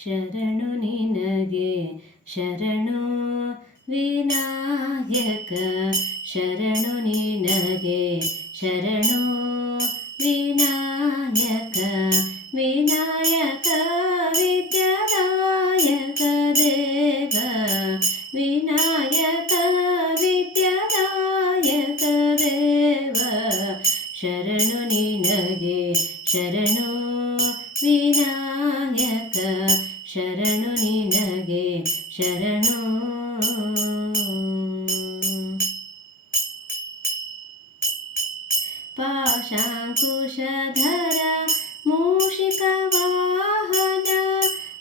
ಶರಣು ನಿನಗೆ ಶರಣು ವಿನಾಯಕ ಶರಣು ನಿನಗೆ ಶರಣು ವಿನಾಯಕ ವಿನಾಯಕ ವಿದ್ಯಾದಾಯಕ ದೇವ ವಿನಾಯಕ ವಿದ್ಯಾದಾಯಕ ದೇವ ಶರಣು ನಿನಗೆ ಶರಣು ವಿನಾಯಕ ಶರಣು ನಿನಗೆ ಶರಣು ಪಾಶಾಂಕುಶಧರ ಮೂಷಿಕವಾಹನ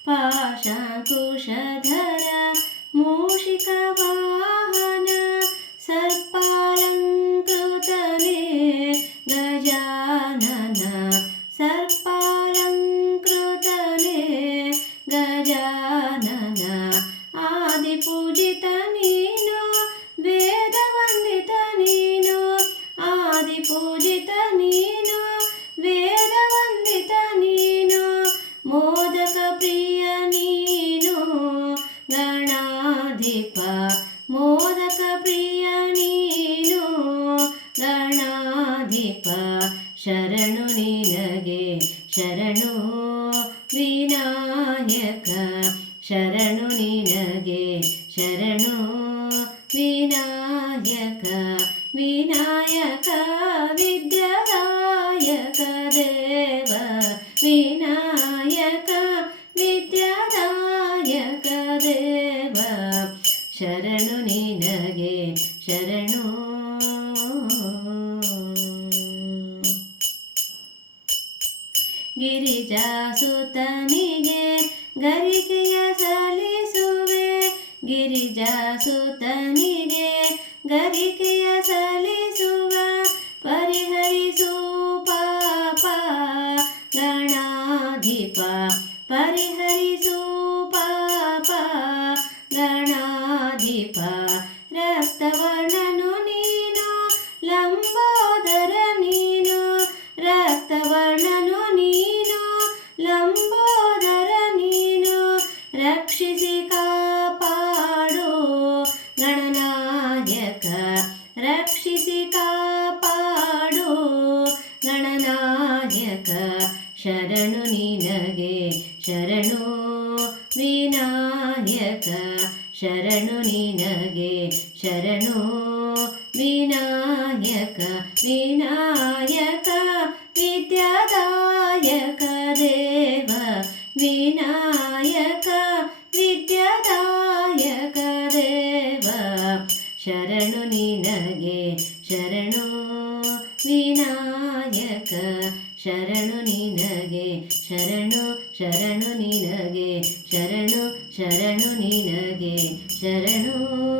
ಪಾಶಾಂಕುಶಧರ ಮೋದಕ ಪ್ರಿಯ ನೀನು ಗಣಾಧಿಪ ಶರಣು ನಿನಗೆ ಶರಣು ವಿನಾಯಕ ಶರಣು ನಿನಗೆ ಶರಣು ವಿನಾಯಕ ವಿನಾಯಕ ವಿದ್ಯಾದಾಯಕ ಶರಣು ನಿನಗೆ ಶರಣು. ಗಿರಿಜಾಸುತನಿಗೆ ಗರಿಕೆಯ ಸಲ್ಲಿಸುವೆ. ಗಿರಿಜಾಸುತನಿಗೆ ಗರಿಕೆಯ ಸಲ್ಲಿಸುವ. ಪರಿಹರಿಸು ಪಾಪ ಗಣಾಧಿಪ. ಪರಿಹರಿಸು ಗಣನಾಯಕ ಶರಣು ನಿನಗೆ ಶರಣು ವಿನಾಯಕ ಶರಣು ನಿನಗೆ ಶರಣು ವಿನಾಯಕ ವಿನಾಯಕ ವಿದ್ಯಾದಾಯಕ ದೇವ ವಿನಾಯಕ ವಿದ್ಯಾದಾಯಕ ದೇವ ಶರಣು ನಿನಗೆ ಶರಣು ವಿನಾಯಕ ಶರಣು ನಿನಗೆ ಶರಣು ಶರಣು ನಿನಗೆ ಶರಣು ಶರಣು ನಿನಗೆ ಶರಣು.